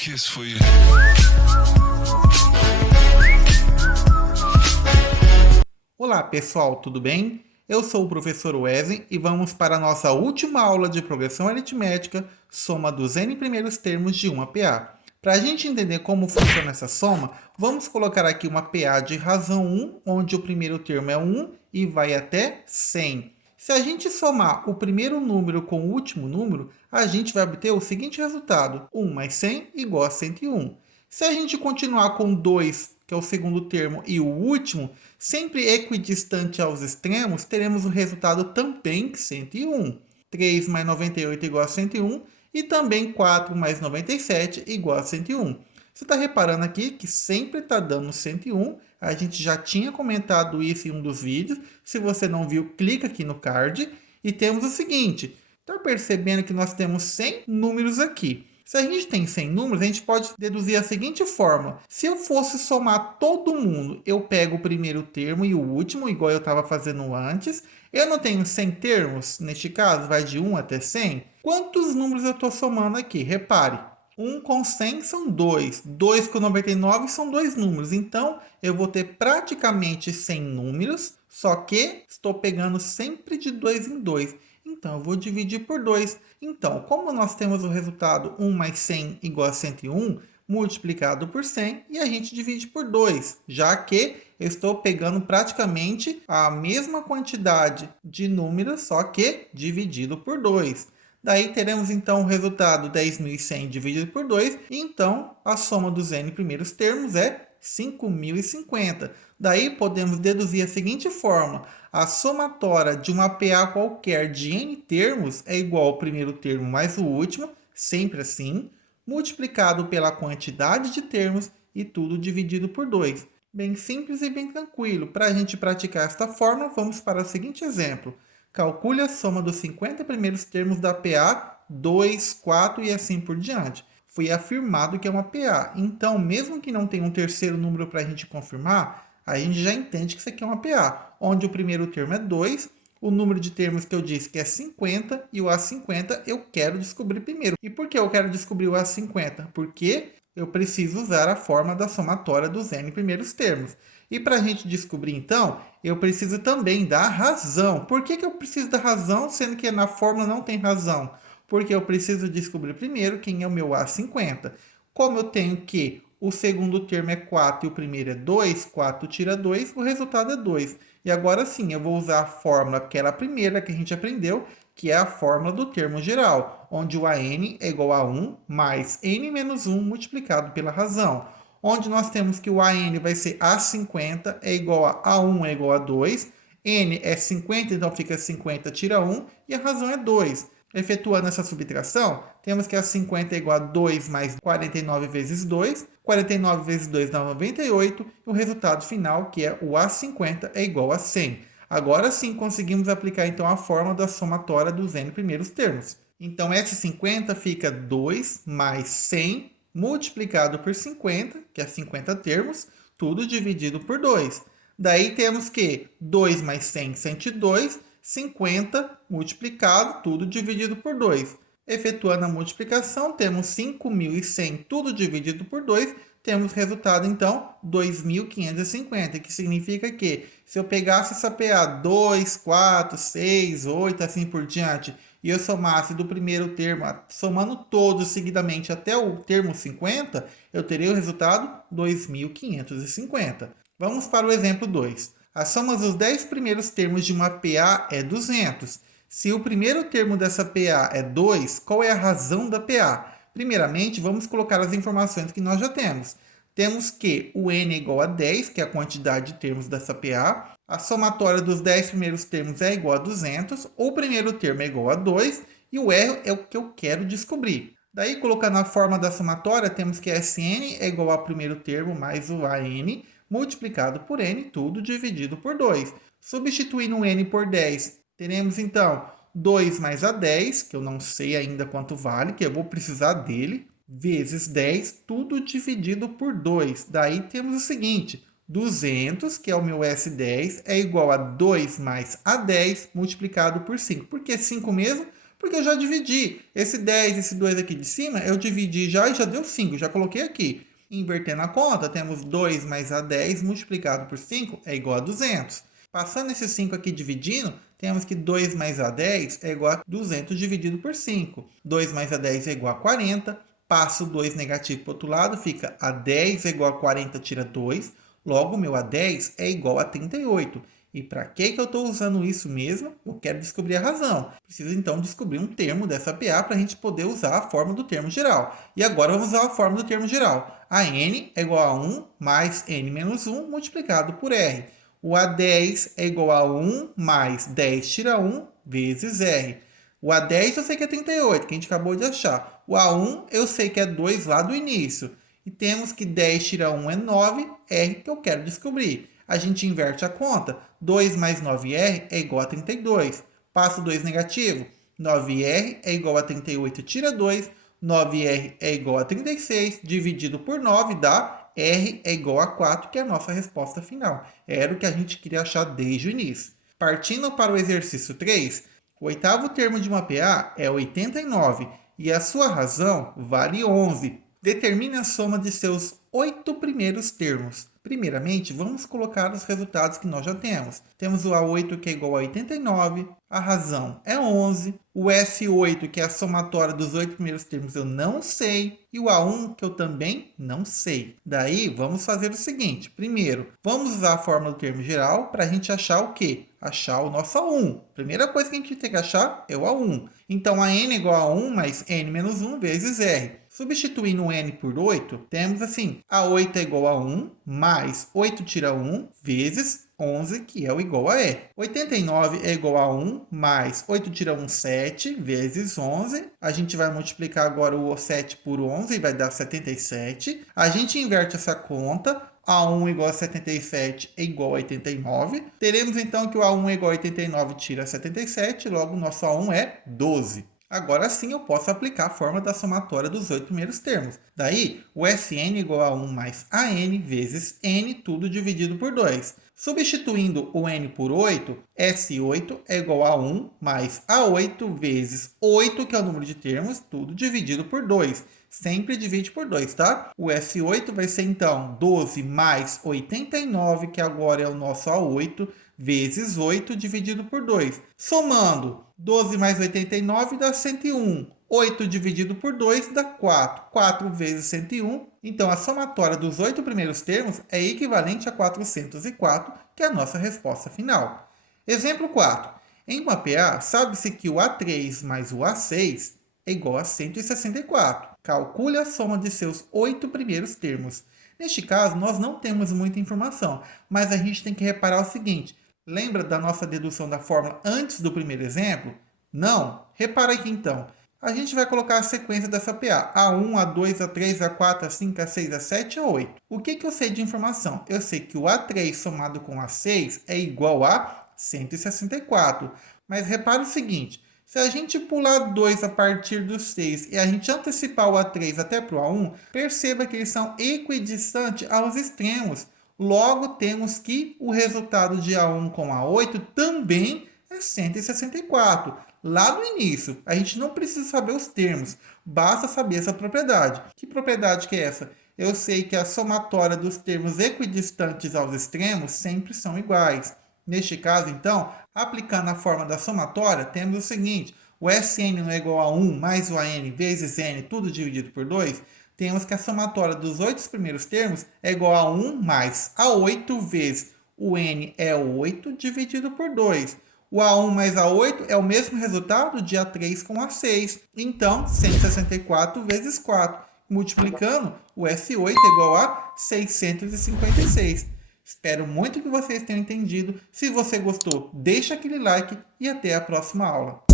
kiss for you. Olá pessoal, tudo bem? Eu sou o professor Wesley e vamos para a nossa última aula de progressão aritmética, soma dos n primeiros termos de uma PA. Para a gente entender como funciona essa soma, vamos colocar aqui uma PA de razão 1, onde o primeiro termo é 1 e vai até 100. Se a gente somar o primeiro número com o último número, a gente vai obter o seguinte resultado: 1 mais 100 igual a 101. Se a gente continuar com 2, que é o segundo termo, e o último, sempre equidistante aos extremos, teremos o resultado também 101. 3 mais 98 igual a 101 e também 4 mais 97 igual a 101. Você está reparando aqui que sempre está dando 101. A gente já tinha comentado isso em um dos vídeos. Se você não viu, clica aqui no card. E temos o seguinte. Está percebendo que nós temos 100 números aqui. Se a gente tem 100 números, a gente pode deduzir a seguinte forma. Se eu fosse somar todo mundo, eu pego o primeiro termo e o último, igual eu estava fazendo antes. Eu não tenho 100 termos, neste caso, vai de 1 até 100. Quantos números eu estou somando aqui? Repare. 1 com 100 são 2. 2 com 99 são 2 números. Então, eu vou ter praticamente 100 números, só que estou pegando sempre de 2 em 2. Então, eu vou dividir por 2. Então, como nós temos o resultado 1 mais 100 igual a 101, multiplicado por 100, e a gente divide por 2, já que eu estou pegando praticamente a mesma quantidade de números, só que dividido por 2. Daí teremos então o resultado 10.100 dividido por 2, e então a soma dos n primeiros termos é 5.050. Daí podemos deduzir a seguinte forma: a somatória de uma PA qualquer de n termos é igual ao primeiro termo mais o último, sempre assim, multiplicado pela quantidade de termos e tudo dividido por 2. Bem simples e bem tranquilo. Para a gente praticar esta forma, vamos para o seguinte exemplo. Calcule a soma dos 50 primeiros termos da PA 2, 4 e assim por diante. Foi afirmado que é uma PA. Então, mesmo que não tenha um terceiro número para a gente confirmar, a gente já entende que isso aqui é uma PA, onde o primeiro termo é 2, o número de termos que eu disse que é 50 e o A50 eu quero descobrir primeiro. E por que eu quero descobrir o A50? Porque eu preciso usar a forma da somatória dos n primeiros termos. E para a gente descobrir, então, eu preciso também da razão. Por que eu preciso da razão, sendo que na fórmula não tem razão? Porque eu preciso descobrir primeiro quem é o meu A50. Como eu tenho que o segundo termo é 4 e o primeiro é 2, 4 tira 2, o resultado é 2. E agora sim, eu vou usar a fórmula, aquela primeira que a gente aprendeu, que é a fórmula do termo geral, onde o AN é igual a 1 mais n menos 1 multiplicado pela razão. Onde nós temos que o AN vai ser A50 é igual a A1 é igual a 2, N é 50, então fica 50 tira 1, e a razão é 2. Efetuando essa subtração, temos que A50 é igual a 2 mais 49 vezes 2, 49 vezes 2 dá 98, e o resultado final, que é o A50, é igual a 100. Agora sim conseguimos aplicar então a fórmula da somatória dos n primeiros termos. Então, S50 fica 2 mais 100 multiplicado por 50, que é 50 termos, tudo dividido por 2. Daí temos que 2 mais 100, 102, 50 multiplicado, tudo dividido por 2. Efetuando a multiplicação, temos 5.100, tudo dividido por 2, temos resultado, então, 2.550, que significa que, se eu pegasse essa PA 2, 4, 6, 8, assim por diante, e eu somasse do primeiro termo, somando todos seguidamente até o termo 50, eu teria o resultado 2.550. Vamos para o exemplo 2. A soma dos 10 primeiros termos de uma PA é 200. Se o primeiro termo dessa PA é 2, qual é a razão da PA? Primeiramente, vamos colocar as informações que nós já temos. Temos que o n é igual a 10, que é a quantidade de termos dessa PA. A somatória dos 10 primeiros termos é igual a 200. O primeiro termo é igual a 2 e o R é o que eu quero descobrir. Daí, colocando a forma da somatória, temos que Sn é igual ao primeiro termo mais o AN multiplicado por n, tudo dividido por 2. Substituindo o n por 10, teremos então 2 mais a 10, que eu não sei ainda quanto vale, que eu vou precisar dele, vezes 10, tudo dividido por 2. Daí temos o seguinte: 200, que é o meu S10, é igual a 2 mais A10 multiplicado por 5. Por que 5 mesmo? Porque eu já dividi. Esse 10, esse 2 aqui de cima, eu dividi já e já deu 5, já coloquei aqui. Invertendo a conta, temos 2 mais A10 multiplicado por 5 é igual a 200. Passando esse 5 aqui dividindo, temos que 2 mais A10 é igual a 200 dividido por 5. 2 mais A10 é igual a 40. Passo 2 negativo para o outro lado, fica A10 é igual a 40, tira 2. Logo, meu A10 é igual a 38. E para que eu estou usando isso mesmo? Eu quero descobrir a razão. Preciso então descobrir um termo dessa PA para a gente poder usar a fórmula do termo geral. E agora vamos usar a fórmula do termo geral. A n é igual a 1 mais n menos 1 multiplicado por r. O A10 é igual a 1 mais 10 tira 1 vezes r. O A10 eu sei que é 38, que a gente acabou de achar. O A1 eu sei que é 2 lá do início. E temos que 10 tira 1 é 9, r que eu quero descobrir. A gente inverte a conta. 2 mais 9r é igual a 32. Passo 2 negativo. 9r é igual a 38, tira 2. 9r é igual a 36, dividido por 9 dá r é igual a 4, que é a nossa resposta final. Era o que a gente queria achar desde o início. Partindo para o exercício 3, o oitavo termo de uma PA é 89 e a sua razão vale 11. Determine a soma de seus 8 primeiros termos. Primeiramente, vamos colocar os resultados que nós já temos. Temos o A8, que é igual a 89, a razão é 11, o S8, que é a somatória dos 8 primeiros termos, eu não sei, e o A1, que eu também não sei. Daí, vamos fazer o seguinte. Primeiro, vamos usar a fórmula do termo geral para a gente achar o quê? Achar o nosso A1. Primeira coisa que a gente tem que achar é o A1. Então, a n é igual a 1 mais n menos 1 vezes r. Substituindo o n por 8, temos assim, A8 é igual a 1, mais 8 tira 1, vezes 11, que é o igual a r. 89 é igual a 1, mais 8 tira 1, 7, vezes 11. A gente vai multiplicar agora o 7 por 11 e vai dar 77. A gente inverte essa conta. A1 igual a 77 é igual a 89. Teremos então que o A1 é igual a 89, tira 77, logo o nosso A1 é 12. Agora sim eu posso aplicar a fórmula da somatória dos 8 primeiros termos. Daí, o Sn igual a 1 mais An vezes n, tudo dividido por 2. Substituindo o n por 8, S8 é igual a 1 mais A8 vezes 8, que é o número de termos, tudo dividido por 2. Sempre divide por 2, tá? O S8 vai ser, então, 12 mais 89, que agora é o nosso A8, vezes 8 dividido por 2. Somando, 12 mais 89 dá 101. 8 dividido por 2 dá 4. 4 vezes 101. Então, a somatória dos 8 primeiros termos é equivalente a 404, que é a nossa resposta final. Exemplo 4. Em uma PA, sabe-se que o A3 mais o A6 é igual a 164. Calcule a soma de seus 8 primeiros termos. Neste caso, nós não temos muita informação, mas a gente tem que reparar o seguinte. Lembra da nossa dedução da fórmula antes do primeiro exemplo? Não? Repara aqui então. A gente vai colocar a sequência dessa PA. A1, A2, A3, A4, A5, A6, A7, A8. O que eu sei de informação? Eu sei que o A3 somado com A6 é igual a 164. Mas repara o seguinte. Se a gente pular 2 a partir do 6 e a gente antecipar o A3 até para o A1, perceba que eles são equidistantes aos extremos. Logo, temos que o resultado de A1 com A8 também é 164. Lá do início, a gente não precisa saber os termos, basta saber essa propriedade. Que propriedade que é essa? Eu sei que a somatória dos termos equidistantes aos extremos sempre são iguais. Neste caso, então, aplicando a forma da somatória, temos o seguinte. O Sn não é igual a 1 mais o An vezes n, tudo dividido por 2. Temos que a somatória dos 8 primeiros termos é igual a 1 mais A8 vezes o n é 8 dividido por 2. O A1 mais A8 é o mesmo resultado de A3 com A6. Então, 164 vezes 4. Multiplicando, o S8 é igual a 656. Espero muito que vocês tenham entendido. Se você gostou, deixa aquele like e até a próxima aula.